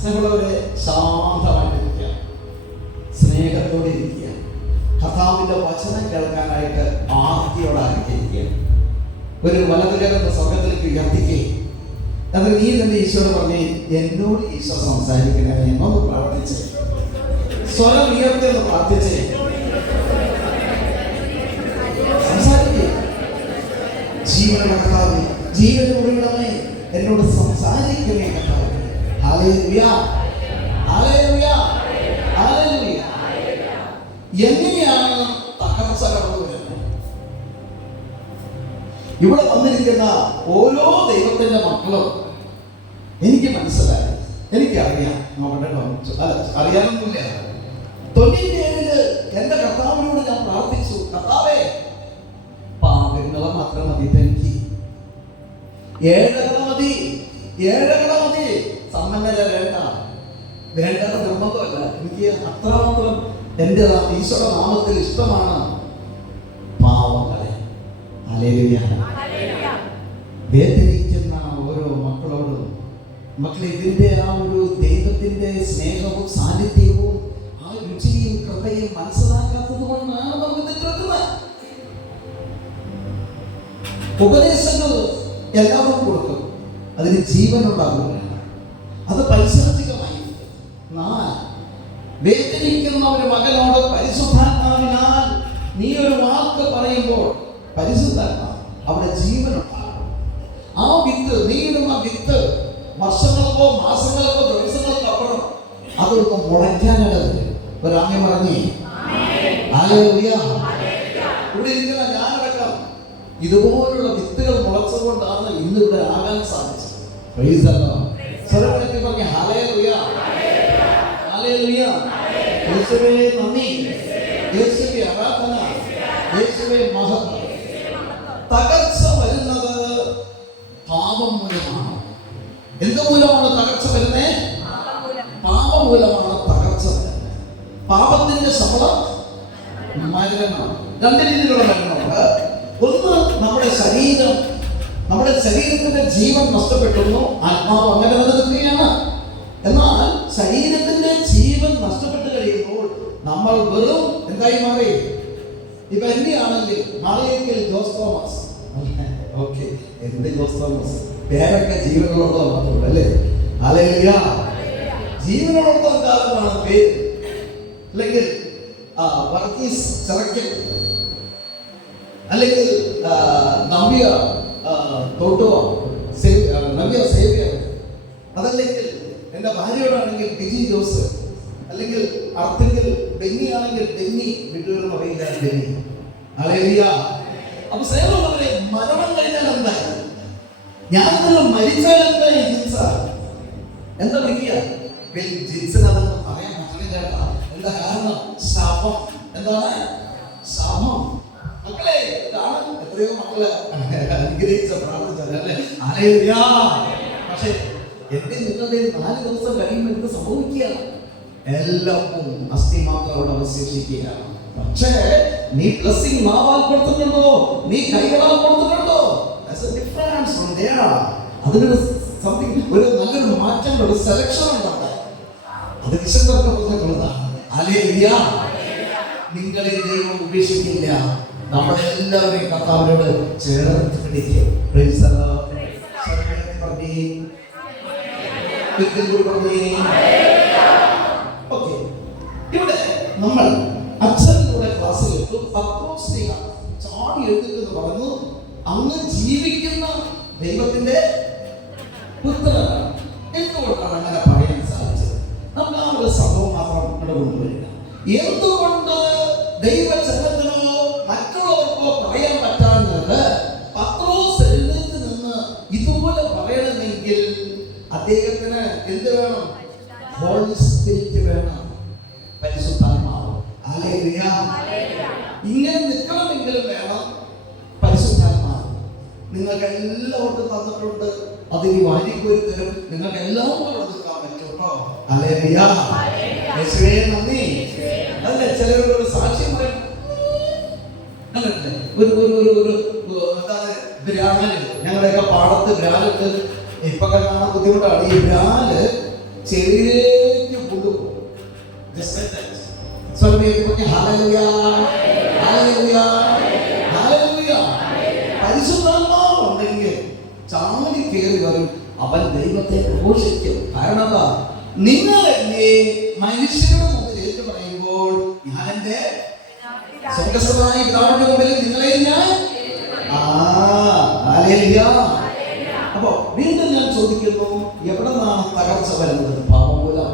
സ്നേഹമുള്ളവരെ, ശാന്തമായിട്ടിരിക്കുക, സ്നേഹത്തോടെ ഇരിക്കുക, കർത്താവിന്റെ വചനം കേൾക്കാനായിട്ട് ആർത്തിയോടായിരിക്കുക. ഒരു വലതുകരം സ്വർഗത്തിലേക്ക് ഉയർത്തിക്കേ. എന്നിട്ട് നീ തന്നെ ഈശോയോട് പറഞ്ഞേ, എന്നോട് ഈശോ സംസാരിക്കണേ എന്നൊന്ന് പ്രാർത്ഥിച്ചേ, സ്വരം ഉയർത്തി ഒന്ന് പ്രാർത്ഥിച്ചേ, സംസാരിക്കേ. ജീവനുള്ള കർത്താവേ, ജീവന്റെ ഉറവിടമേ, എന്നോട് സംസാരിക്കണേ കർത്താവേ. Hallelujah, hallelujah, hallelujah. എങ്ങനെയാണ് തകർച്ച കടന്നു വരുന്നത്? ഇവിടെ വന്നിരിക്കുന്ന ഓരോ ദൈവത്തിന്റെ മക്കളും എനിക്ക് മനസ്സിലായി, എനിക്കറിയാം. അറിയാനൊന്നുമില്ല. 97 എന്റെ കർത്താവിനോട് ഞാൻ പ്രാർത്ഥിച്ചു, കർത്താവേ പാപങ്ങളെ മാത്രം മതി, എനിക്ക് 7 മതി, 7 മതി, സമ്പന്നര വേണ്ട, വേണ്ടത് നിർബന്ധമല്ല, എനിക്ക് അത്രമാത്രം എന്റെ ഈശോയുടെ നാമത്തിൽ ഇഷ്ടമാണ് പാവങ്ങളെ. ഹല്ലേലൂയ. വേദനിക്കുന്ന ഓരോ മക്കളോടും, മക്കളെ, ഇതിന്റെ ആ ഒരു ദൈവത്തിന്റെ സ്നേഹവും സാന്നിധ്യവും ആ രുചിയും കൃപയും മനസ്സിലാക്കാത്തത് കൊണ്ടാണ് നമുക്ക് തെറ്റുന്നത്. ഉപദേശങ്ങൾ എല്ലാവരും കൊടുക്കും, അതിന് ജീവനുണ്ടാകുന്നില്ല, അത് പൈശാചികമായി. വേദനിക്കുന്ന ഒരു മകനോട് പരിശുദ്ധാത്മാവിനാൽ നീ ഒരു വാക്ക് പറയുമ്പോൾ പരിശുദ്ധാത്മാവ് അവിടെ ജീവനുണ്ടാകും. ആ വിത്ത്, നീടുന്ന വിത്ത് വർഷങ്ങൾക്കോ മാസങ്ങൾക്കോ ദിവസങ്ങൾക്കോ അപ്പുറം അതൊക്കെ മുളയ്ക്കാനുള്ളത്. ഒരാമേ പറഞ്ഞേ ഹല്ലേലൂയ. ഇവിടെ ഇരിക്കുന്ന ഞാനടക്കം ഇതുപോലുള്ള വിത്തുകൾ മുളച്ചുകൊണ്ടാണ് ഇന്ന് ഇവിടെ ആകാൻ സാധിച്ചത്. Praise the Lord. സർവ്വത്തെ പറഞ്ഞേ ഹല്ലേലൂയ, ഹല്ലേലൂയ. യേശുവേ നന്ദി, യേശുവേ ആരാധന, യേശുവേ മഹത്വം. തകർച്ച വരുന്നത് പാപം മൂലമാണ്. എന്ത് മൂലമാണ് തകർച്ച വരുന്നത്? പാപം മൂലമാണ് തകർച്ച വരുന്നത്. പാപത്തിന്റെ ശമ്പളം മരണമാണ്. 2 രീതിയിലുള്ള മരണമുണ്ട്. ഒന്ന്, നമ്മുടെ ശരീരം, നമ്മുടെ ശരീരത്തിന്റെ ജീവൻ നഷ്ടപ്പെടുന്നു, ആത്മാവ് അങ്ങനെ നിലനിൽക്കുകയാണ്. എന്നാൽ ശരീരത്തിന്റെ ജീവൻ നഷ്ടപ്പെട്ടു കഴിയുമ്പോൾ നമ്മൾ വെറും എന്തായി മാറി? ഇപ്പൊ എന്നെയാണെങ്കിൽ നാളെയെങ്കിൽ ജോസ് തോമസ്, ഓക്കെ, എന്ത് ജോസ് തോമസ്, പേരൊക്കെ ജീവനുള്ളതോ മാത്രമല്ല അല്ലേ? ഹല്ലേലൂയ. ജീവനുള്ളതോ കാലമാണ് പേര്. അല്ലെങ്കിൽ വർഗീസ് ചിറക്കൽ, അല്ലെങ്കിൽ നവ്യ തോട്ടുവ, നവ്യ സേവ്യർ, അതല്ലെങ്കിൽ എന്റെ ഭാര്യയോടാണെങ്കിൽ ബിജി ജോസ്, അല്ലെങ്കിൽ അർത്ഥെങ്കിൽ ബെന്നി ആണെങ്കിൽ ബെന്നി, വിട്ടൂരെന്ന് പറയില്ല ബെന്നി. ഹല്ലേലൂയ. അപ്പൊ സേവനവരെ, മരണം കഴിഞ്ഞാൽ എന്തായി? ഞാനെന്തെല്ലാം മരിച്ചാൽ എന്തായി? എന്താ വിളിക്കുക? ജിൻസിനതൊന്നും പറയാൻ പറ്റില്ല. എന്താ കാരണം? ശാപം. എന്താണ് ശാപം? മക്കളെ, എത്രയോ മക്കളെ അനുഗ്രഹിച്ച പ്രാർത്ഥിച്ചല്ലേ? ഹല്ലേലൂയ. പക്ഷെ എന്റെ നിങ്ങളുടെ 4 ദിവസം കഴിയുമ്പോൾ എന്ത് സംഭവിക്കുക? എല്ലാവർക്കും അസ്ഥിമാത്രയോട് അവശേഷിക്കുകയാണ്. പക്ഷേ നീ ബ്ലെസ്സിംഗ് നാവാൽ കൊടുത്തിട്ടുണ്ടോ? നീ കൈകളാൽ കൊടുത്തിട്ടുണ്ടോ? അതിനൊരു സംതിങ്, ഒരു നല്ലൊരു മാറ്റം, ഒരു സെലക്ഷൻ ഉണ്ടാകും. അത് വിശുദ്ധർക്കുള്ളതാണ്. ഹല്ലേലൂയ. നിങ്ങളെ ദൈവം ഉപേക്ഷിക്കില്ല. നമ്മളെല്ലാവരെയും കർത്താവിനോട് ചേർത്ത് പിടിക്കും. Praise the Lord. ഓക്കെ, ഇവിടെ നമ്മൾ അച്ഛനിലൂടെ ക്ലാസ്സിലെത്തു. പത്രോസ് ചാടി എഴുതിട്ട് പറഞ്ഞു, അങ്ങ് ജീവിക്കുന്ന ദൈവത്തിന്റെ പുത്രനാണ്. എന്തുകൊണ്ടാണ് അങ്ങനെ പറയാൻ സാധിച്ചത്? നമ്മൾ ആ ഒരു സംഭവം മാത്രം ഇവിടെ കൊണ്ടുവരിക. എന്തുകൊണ്ട് ദൈവജനത്തിനോ മറ്റുള്ളവർക്കോ പറയാൻ പറ്റാഞ്ഞത് പത്രോസ് എഴുന്നേറ്റ് നിന്ന് ഇതുപോലെ പറയണമെങ്കിൽ അദ്ദേഹത്തിന് എന്ത് വേണം? ഹോളി സ്പിരിറ്റ് വേണം, പരിശുദ്ധാത്മാവ്. ഹല്ലേലൂയ. ഇങ്ങനെ നിൽക്കണമെങ്കിലും വേണം പരിശുദ്ധാത്മാവ്. നിങ്ങൾക്ക് എല്ലാവർക്കും തന്നിട്ടുണ്ട്, അതിന് വാരിക്കോരി തരും. നിങ്ങൾക്ക് എല്ലാവർക്കും എടുക്കാൻ പറ്റും കേട്ടോ. ഹല്ലേലൂയ. യേശുവേ നന്ദി. അല്ലേ, ചിലരോട് സാക്ഷ്യം പറയും. ഒരു ബ്രാഹ്മണൻ, ഞങ്ങളുടെയൊക്കെ പാടത്ത് ബ്രാഹ്മണൻ ഇപ്പൊക്കെ കാണാൻ ബുദ്ധിമുട്ടാണ്. ഈ ബ്രാല് ചെറിയ കൊണ്ടുപോകും. പരിശുദ്ധാത്മാവ് ഉണ്ടെങ്കിൽ ചാടി കയറി വരും. അവൻ ദൈവത്തെ ഘോഷിക്കും. കാരണം എന്താ? നിങ്ങളെന്നെ മനുഷ്യരുടെ മുമ്പിൽ ഏറ്റു പറയുമ്പോൾ ഞാൻ എന്റെ സ്വർഗ്ഗസ്ഥനായ പിതാവിന്റെ മുമ്പിൽ നിങ്ങളെ ഞാൻ അപ്പോ വീണ്ടും ഞാൻ ചോദിക്കുന്നു, എവിടെ നിന്നാണ് തകർച്ച വരുന്നത്? പാപം മൂലം.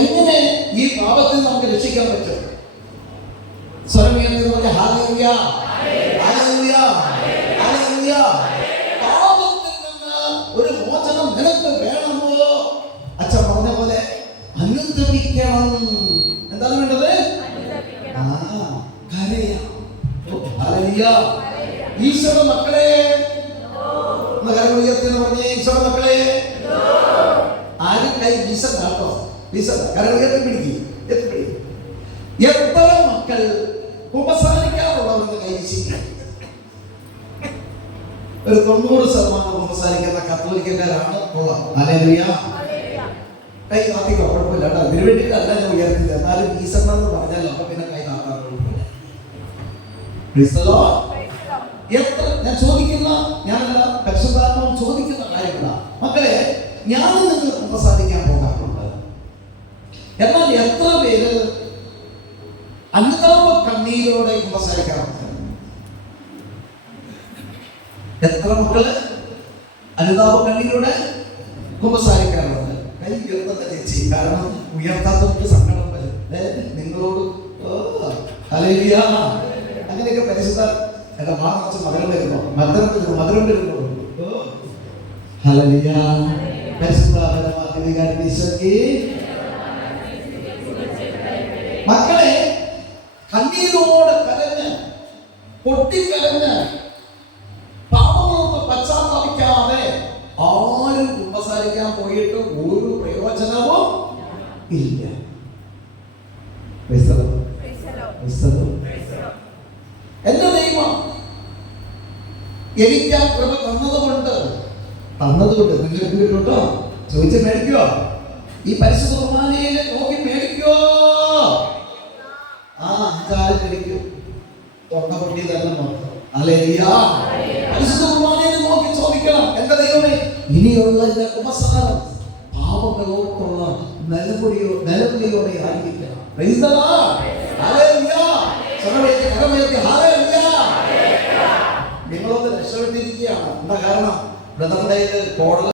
എങ്ങനെ ഈ പാപത്തിൽ നമുക്ക് രക്ഷിക്കാൻ പറ്റും? സ്വരമേന്ദ്ര ഹല്ലേലൂയ, ഹല്ലേലൂയ, ഹല്ലേലൂയ. പാപത്തിൽ നിന്ന് ഒരു മോചനം നിനക്ക് വേണമോ? അച്ഛൻ പറഞ്ഞ പോലെ അനുദപിക്കണം. എന്താണ് വേണ്ടത്? കരയാം. ഹല്ലേലൂയ. ഈശോയുടെ മക്കളെ പറഞ്ഞേ, ഈശോയുടെ മക്കളെ. ആരും കൈ വീശണ്ട കേട്ടോ, വീശണ്ട. കരകൾ പിടിക്കും. എത്ര മക്കൾ ഉപസാരിക്കാറുള്ളവർക്ക് കൈ വീശിക്കും? ഒരു 90% ഉപസാരിക്കുന്ന കത്തോലിക്കക്കാരാണ് ഉള്ളത്. ഹല്ലേലൂയ. കൈ താത്തിക്കോ, കുഴപ്പമില്ല കേട്ടോ. ഇതിനു വേണ്ടിയിട്ടല്ല ഞാൻ ഉയർത്തില്ല. എന്നാലും വീശണ്ടെന്ന് പറഞ്ഞല്ലോ, അപ്പൊ പിന്നെ കൈ താത്താൻ കുഴപ്പമില്ല. എത്ര ഞാൻ ചോദിക്കുന്ന, ഞാനല്ല പരിശുദ്ധാത്മാവ് ചോദിക്കുന്ന കാര്യങ്ങളാ. മക്കളെ, ഞാൻ നിങ്ങൾ ഉപസാരിക്കാൻ പോകാറുണ്ട്. എന്നാൽ എത്ര പേര് അനുതാപ കണ്ണീരോടെ ഉപസാരിക്കാറുണ്ട്? എത്ര മക്കള് അനുതാപ കണ്ണീരോടെ ഉപസാരിക്കാറുണ്ട്? കൈ ഉയർത്തുന്ന ചേച്ചി. കാരണം ഉയർത്താത്തവർക്ക് സങ്കടം വരും. നിങ്ങളോട് ഹല്ലേലൂയ. അങ്ങനെയൊക്കെ പരിശുദ്ധ എന്റെ മാർച്ച് മധുരം വരുന്നു, മധുരം വരുന്നു. ഹല്ലേലൂയ. മക്കളെ, കണ്ണീരോട് കരഞ്ഞ് പൊട്ടിക്കരഞ്ഞ് പാപങ്ങളൊന്നും പശ്ചാത്തപിക്കാതെ ആരും കുമ്പസാരിക്കാൻ പോയിട്ട് ഒരു പ്രയോജനവും ഇല്ല. എന്റെ ദൈവം എനിക്ക് ആ കൃപ തന്നതുകൊണ്ട് നിങ്ങൾക്ക് കേട്ടോ, ചോദിച്ച് മേടിക്കോ? ഈ പരിശുദ്ധ കുർബാനയിൽ നോക്കി മേടിക്കോ? അഞ്ചാറ് മേടിക്കും. തൊണ്ട പൊട്ടി തന്നെ മാത്രം. ഹല്ലേലൂയ. പരിശുദ്ധ കുർബാനയിൽ നോക്കി ചോദിക്കണം, എന്റെ ദൈവമേ, ഇനിയുള്ള എന്റെ ഉപസാരം പാപങ്ങളോട്ടുള്ള നിലവിളിയോടെ ആയിരിക്കണം. Praise the Lord. ഹല്ലേലൂയ. നിങ്ങളൊന്ന് രക്ഷപ്പെട്ടിരിക്കുകയാണ്. എന്താ കാരണം? ബ്രദറിന്റെ കോടതി